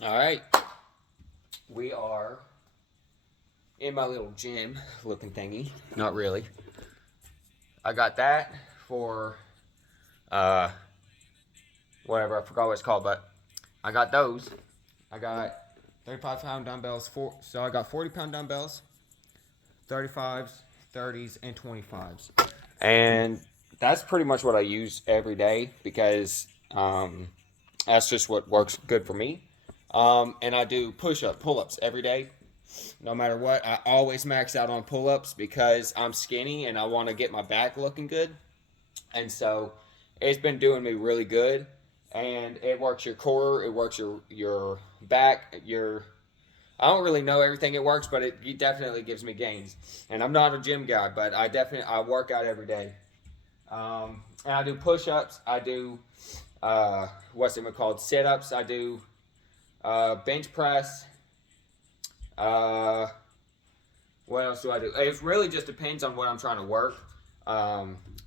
All right, we are in my little gym looking thingy. Not really. I got that for uh whatever, I forgot what it's called, but I got those. I got 35-pound dumbbells. So I got 40-pound dumbbells, 35s, 30s, and 25s. And that's pretty much what I use every day because that's just what works good for me. And I do pull ups every day. No matter what, I always max out on pull ups because I'm skinny and I want to get my back looking good. And so it's been doing me really good. And it works your core, it works your back, your I don't really know everything it works, but it definitely gives me gains. And I'm not a gym guy, but I work out every day. And I do push-ups. I do what's it called? Sit-ups. I do bench press. Uh, what else do I do? It really just depends on what I'm trying to work.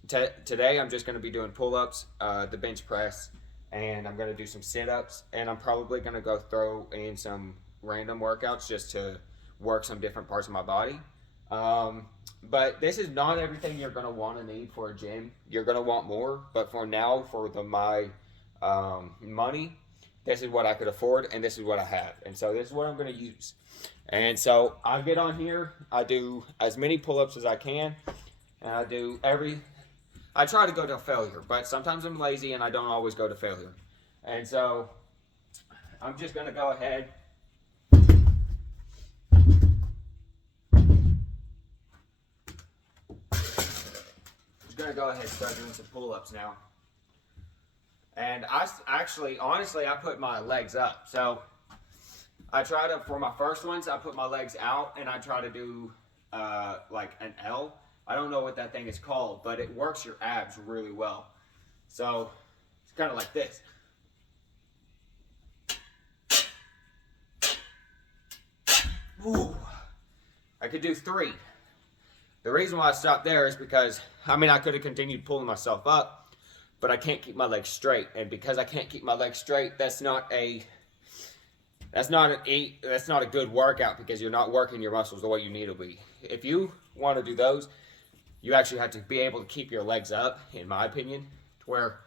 Today I'm just going to be doing pull-ups, the bench press, and I'm going to do some sit-ups, and I'm probably going to go throw in some random workouts just to work some different parts of my body. But this is not everything you're going to want to need for a gym. You're going to want more, but for now, for my money, this is what I could afford, and this is what I have, and so this is what I'm going to use. And so I get on here, I do as many pull-ups as I can, and I try to go to failure, but sometimes I'm lazy and I don't always go to failure. And so I'm just going to go ahead. Just going to go ahead and start doing some pull-ups now. And honestly, I put my legs up. So for my first ones, I put my legs out and I try to do like an L. I don't know what that thing is called, but it works your abs really well. So it's kind of like this. Ooh. I could do 3. The reason why I stopped there is because, I could have continued pulling myself up, but I can't keep my legs straight. And because I can't keep my legs straight, that's not a good workout because you're not working your muscles the way you need to be. If you want to do those, you actually have to be able to keep your legs up, in my opinion, to where,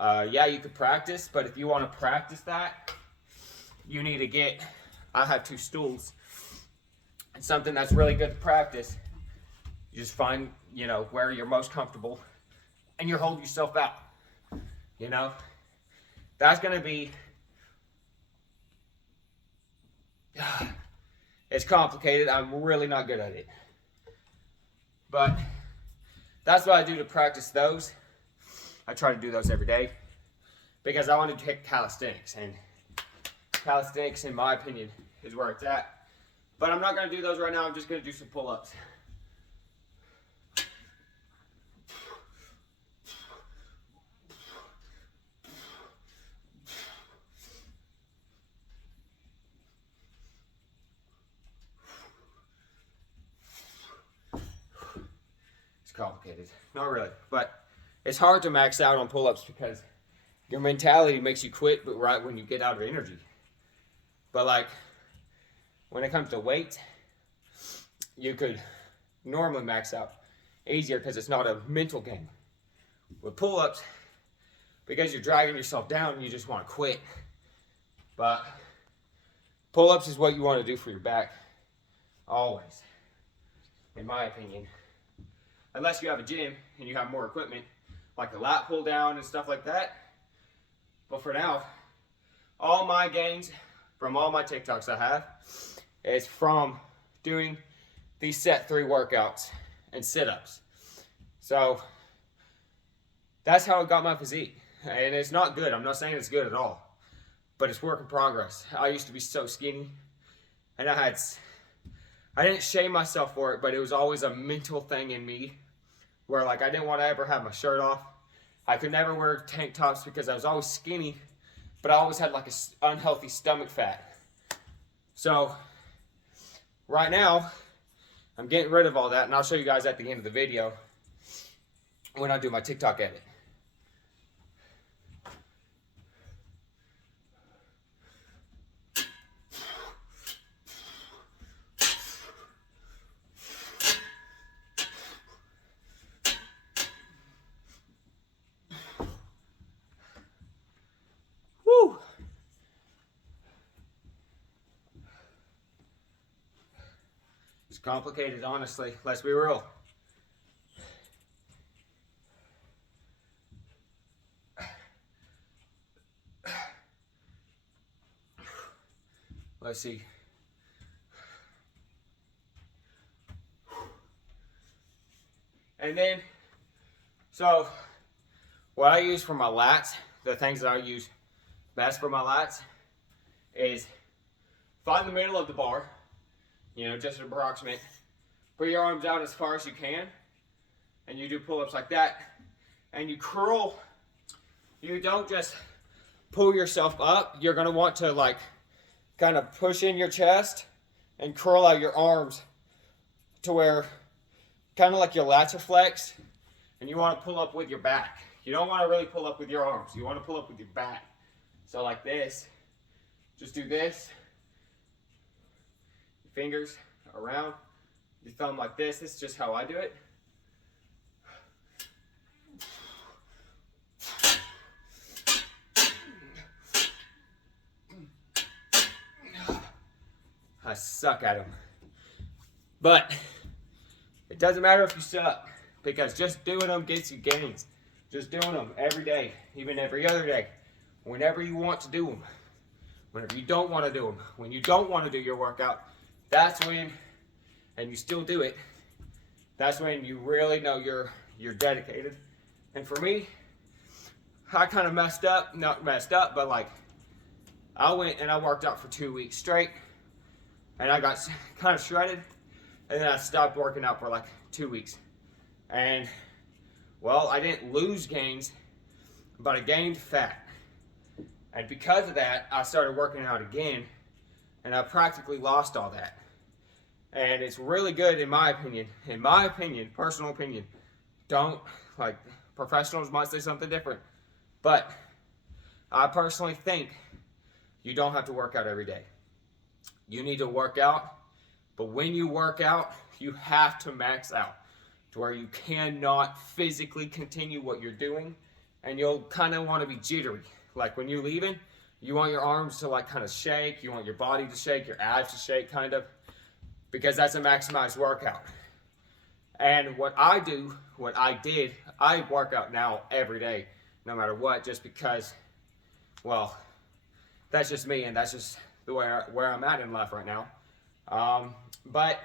you could practice, but if you want to practice that, you need to I have 2 stools, and something that's really good to practice, you just find, where you're most comfortable, and you hold yourself out, that's going to be, it's complicated, I'm really not good at it, but that's what I do to practice those. I try to do those every day because I want to take calisthenics, and calisthenics, in my opinion, is where it's at. But I'm not going to do those right now. I'm just going to do some pull-ups. It's complicated. Not really, but it's hard to max out on pull-ups because your mentality makes you quit, but right when you get out of energy. But like when it comes to weight, you could normally max out easier because it's not a mental game. With pull-ups, because you're dragging yourself down, you just want to quit. But pull-ups is what you want to do for your back, always, in my opinion. Unless you have a gym and you have more equipment, like the lat pull down and stuff like that. But for now, all my gains from all my TikToks I have is from doing these set 3 workouts and sit-ups. So that's how I got my physique. And it's not good. I'm not saying it's good at all. But it's work in progress. I used to be so skinny. And I didn't shame myself for it, but it was always a mental thing in me where like I didn't want to ever have my shirt off. I could never wear tank tops because I was always skinny, but I always had like an unhealthy stomach fat. So right now, I'm getting rid of all that, and I'll show you guys at the end of the video when I do my TikTok edit. It's complicated, honestly. Let's be real. Let's see. And then, so what I use for my lats, the things that I use best for my lats is find the middle of the bar, you know, just an approximate. Put your arms out as far as you can, and you do pull-ups like that. And you curl. You don't just pull yourself up. You're gonna want to like kind of push in your chest and curl out your arms to where kind of like your lats are flexed, and you want to pull up with your back. You don't want to really pull up with your arms. You want to pull up with your back. So like this, just do this. Your fingers around, your thumb like this. This is just how I do it. I suck at them. But it doesn't matter if you suck, because just doing them gets you gains. Just doing them every day, even every other day, whenever you want to do them, whenever you don't want to do them, when you don't want to do your workout, that's when, and you still do it, that's when you really know you're dedicated. And for me, I kind of messed up, not messed up, but like I went and I worked out for 2 weeks straight, and I got kind of shredded, and then I stopped working out for like 2 weeks. And well, I didn't lose gains, but I gained fat. And because of that, I started working out again, and I practically lost all that. And it's really good in my opinion, personal opinion. Don't, like, professionals might say something different, but I personally think you don't have to work out every day. You need to work out, but when you work out, you have to max out to where you cannot physically continue what you're doing, and you'll kind of want to be jittery. Like when you're leaving, you want your arms to like kind of shake, you want your body to shake, your abs to shake kind of, because that's a maximized workout. And what I work out now every day, no matter what, just because, well, that's just me, and that's just the way where I'm at in life right now. But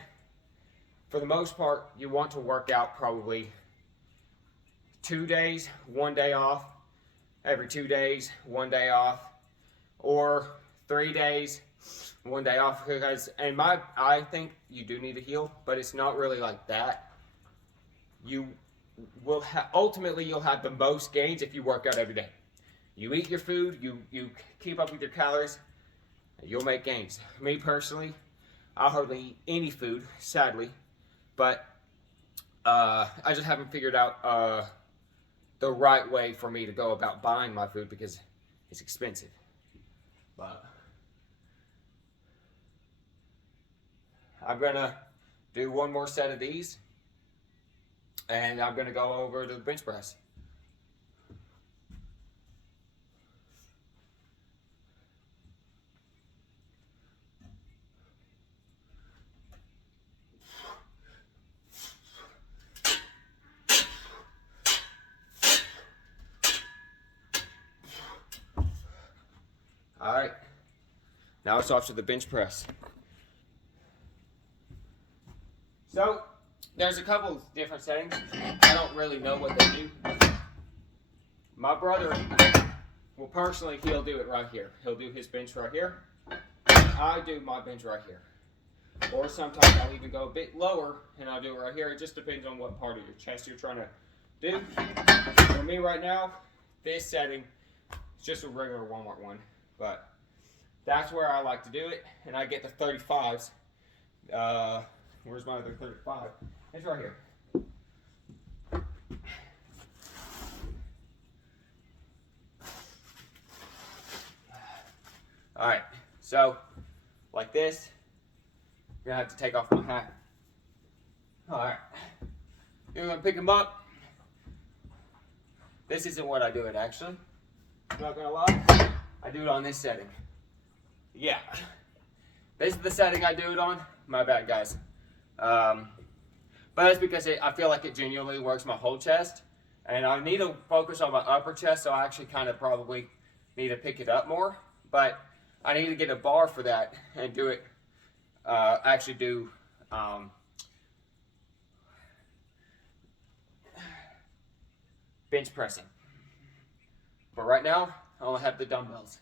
for the most part, you want to work out probably 2 days, 1 day off, every 2 days, 1 day off, or 3 days, 1 day off. Because I think you do need to heal, but it's not really like that. You will ultimately you'll have the most gains if you work out every day. You eat your food, you keep up with your calories, you'll make gains. Me personally, I hardly eat any food, sadly, but I just haven't figured out the right way for me to go about buying my food because it's expensive. But I'm gonna do one more set of these, and I'm gonna go over to the bench press. All right, now it's off to the bench press. So, there's a couple different settings. I don't really know what they do. My brother, well, personally, he'll do it right here. He'll do his bench right here. I do my bench right here. Or sometimes I'll even go a bit lower and I'll do it right here. It just depends on what part of your chest you're trying to do. For me right now, this setting is just a regular Walmart one. But that's where I like to do it, and I get the 35s. Where's my other 35? It's right here. All right, so like this, you're gonna have to take off my hat. All right, you're gonna pick them up. This isn't what I do it actually. I'm not gonna lie. I do it on this setting. Yeah. This is the setting I do it on. My bad, guys. Um, but that's because I feel like it genuinely works my whole chest. And I need to focus on my upper chest, so I actually kind of probably need to pick it up more. But I need to get a bar for that and do it, actually do bench pressing. But right now, I only have the dumbbells.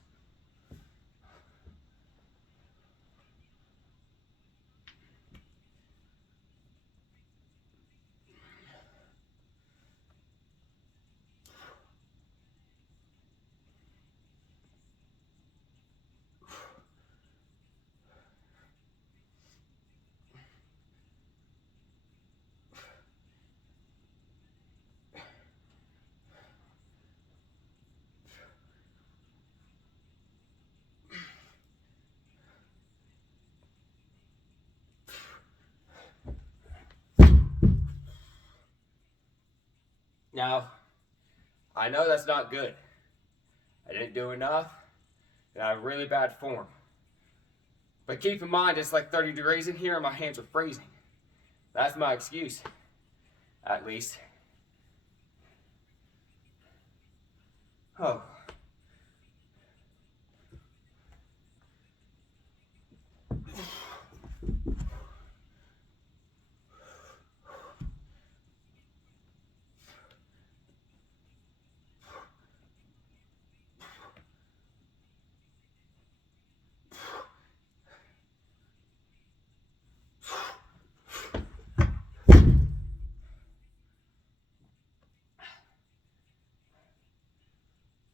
Now, I know that's not good. I didn't do enough, and I have really bad form. But keep in mind, it's like 30 degrees in here and my hands are freezing. That's my excuse, at least. Oh.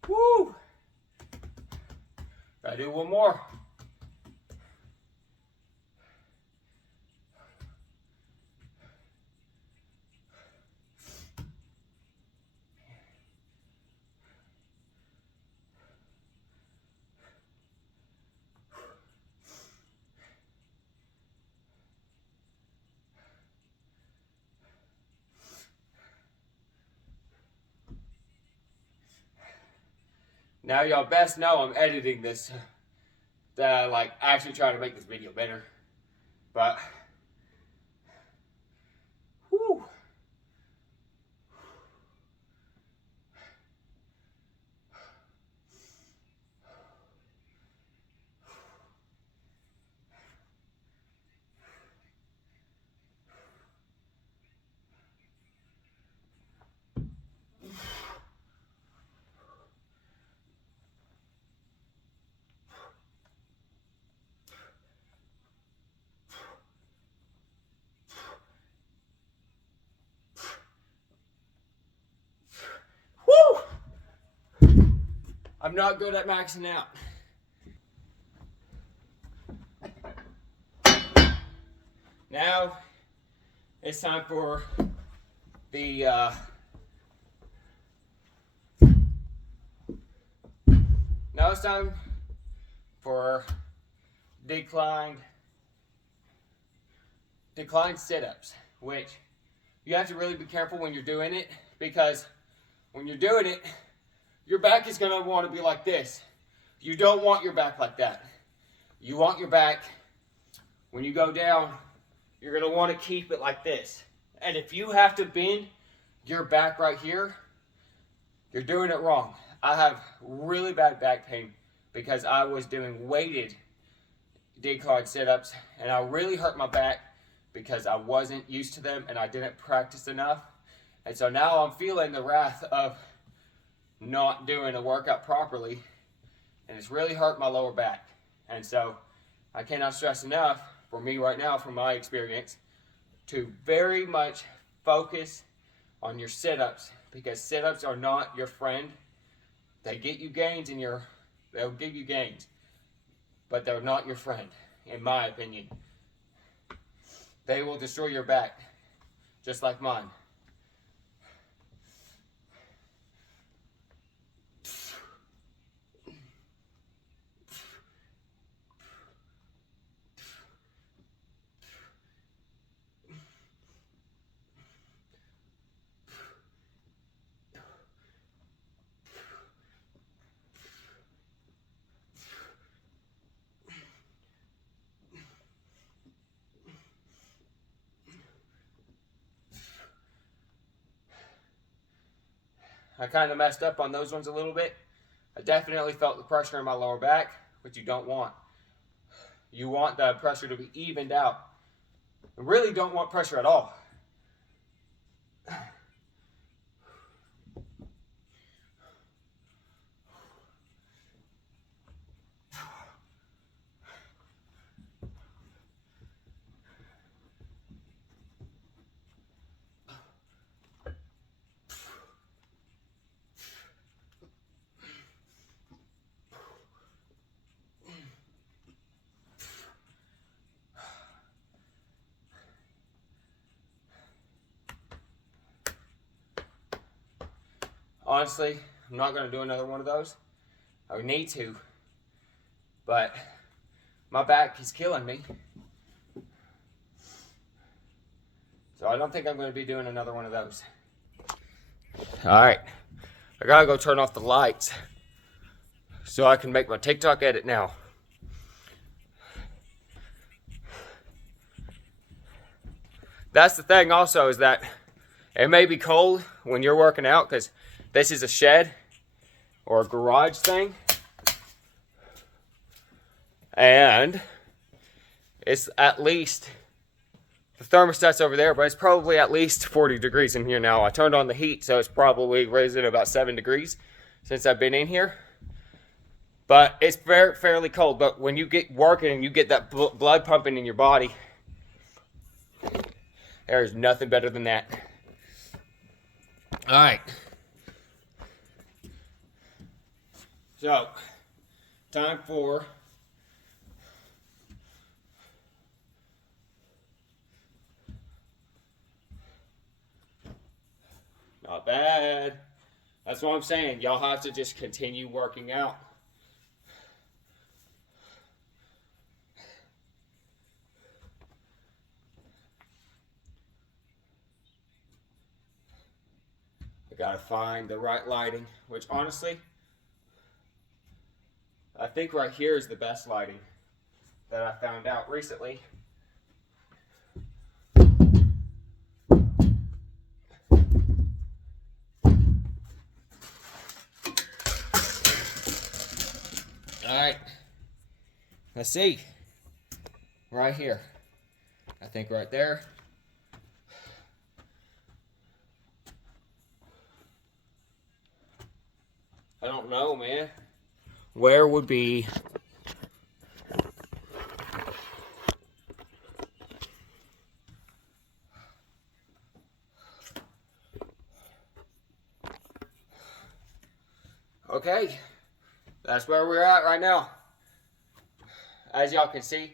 Woo! Gotta do one more. Now y'all best know I'm editing this to like actually try to make this video better. But whew. Woo! I'm not good at maxing out. Now it's time for the now it's time for declined sit-ups, which you have to really be careful when you're doing it, because when you're doing it, your back is going to want to be like this. You don't want your back like that. You want your back, when you go down, you're going to want to keep it like this. And if you have to bend your back right here, you're doing it wrong. I have really bad back pain because I was doing weighted decline sit-ups, and I really hurt my back because I wasn't used to them and I didn't practice enough. And so now I'm feeling the wrath of not doing a workout properly, and it's really hurt my lower back. And so I cannot stress enough, for me right now, from my experience, to very much focus on your sit-ups, because sit-ups are not your friend. They get you gains they'll give you gains, but they're not your friend, in my opinion. They will destroy your back, just like mine. I kind of messed up on those ones a little bit. I definitely felt the pressure in my lower back, which you don't want. You want the pressure to be evened out. You really don't want pressure at all. Honestly, I'm not going to do another one of those. I would need to, but my back is killing me. So I don't think I'm going to be doing another one of those. All right, I got to go turn off the lights so I can make my TikTok edit now. That's the thing also, is that it may be cold when you're working out because this is a shed or a garage thing. And it's at least, the thermostat's over there, but it's probably at least 40 degrees in here now. I turned on the heat, so it's probably raised it about 7 degrees since I've been in here. But it's fairly cold. But when you get working and you get that blood pumping in your body, there's nothing better than that. All right. So, time for not bad. That's what I'm saying. Y'all have to just continue working out. I gotta find the right lighting, which honestly, I think right here is the best lighting that I found out recently. Alright, let's see. Right here. I think right there. I don't know, man. Where would be... Okay, that's where we're at right now. As y'all can see,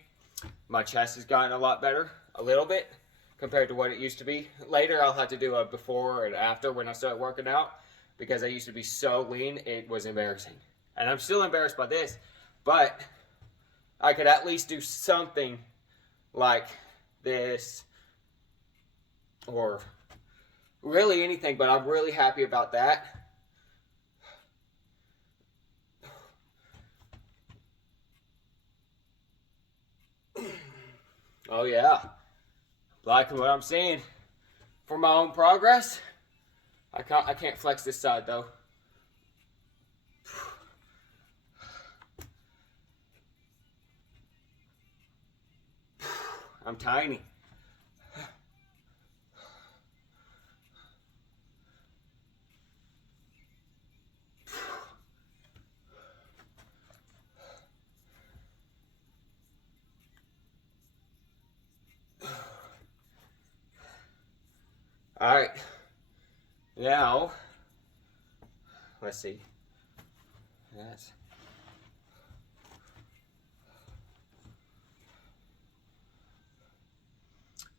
my chest has gotten a lot better, a little bit, compared to what it used to be. Later, I'll have to do a before and after when I start working out, because I used to be so lean, it was embarrassing. And I'm still embarrassed by this, but I could at least do something like this, or really anything, but I'm really happy about that. Oh yeah, liking what I'm seeing for my own progress. I can't flex this side though. I'm tiny. All right, now, let's see. That's...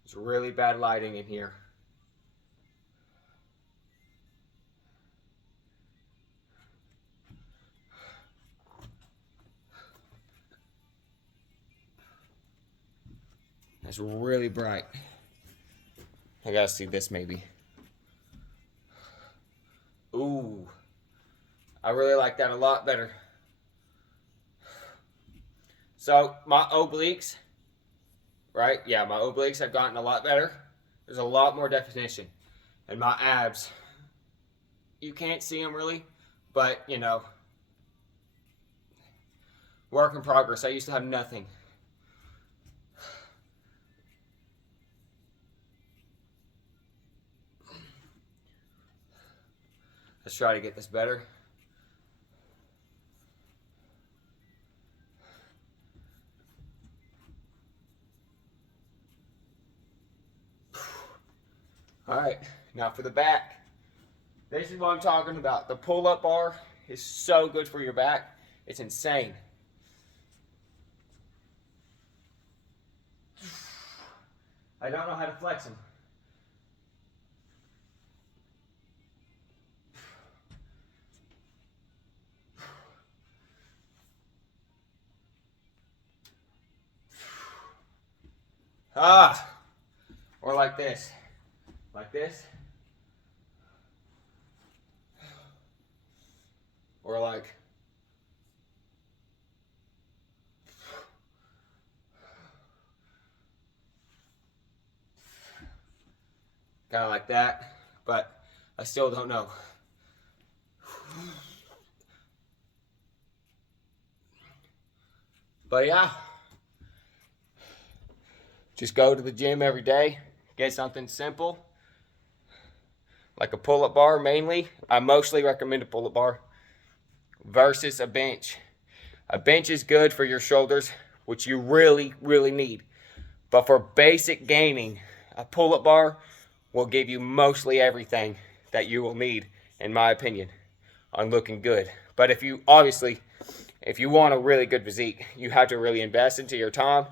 It's really bad lighting in here. It's really bright. I gotta see this maybe. Ooh, I really like that a lot better. So my obliques, right? Yeah, my obliques have gotten a lot better. There's a lot more definition. And my abs, you can't see them really, but you know, work in progress. I used to have nothing. Let's try to get this better. All right, now for the back. This is what I'm talking about. The pull-up bar is so good for your back. It's insane. I don't know how to flex them. Or like this. Like this. Or like kind of like that, but I still don't know. But yeah, just go to the gym every day, get something simple, like a pull-up bar mainly. I mostly recommend a pull-up bar versus a bench. A bench is good for your shoulders, which you really, really need. But for basic gaining, a pull-up bar will give you mostly everything that you will need, in my opinion, on looking good. But if you want a really good physique, you have to really invest into your time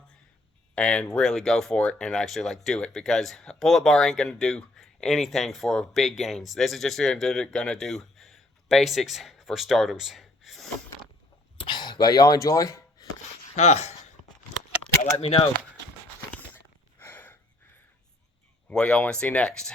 and really go for it and actually like do it, because a pull-up bar ain't gonna do anything for big gains. This is just gonna do basics for starters. But y'all enjoy. Y'all let me know what y'all want to see next.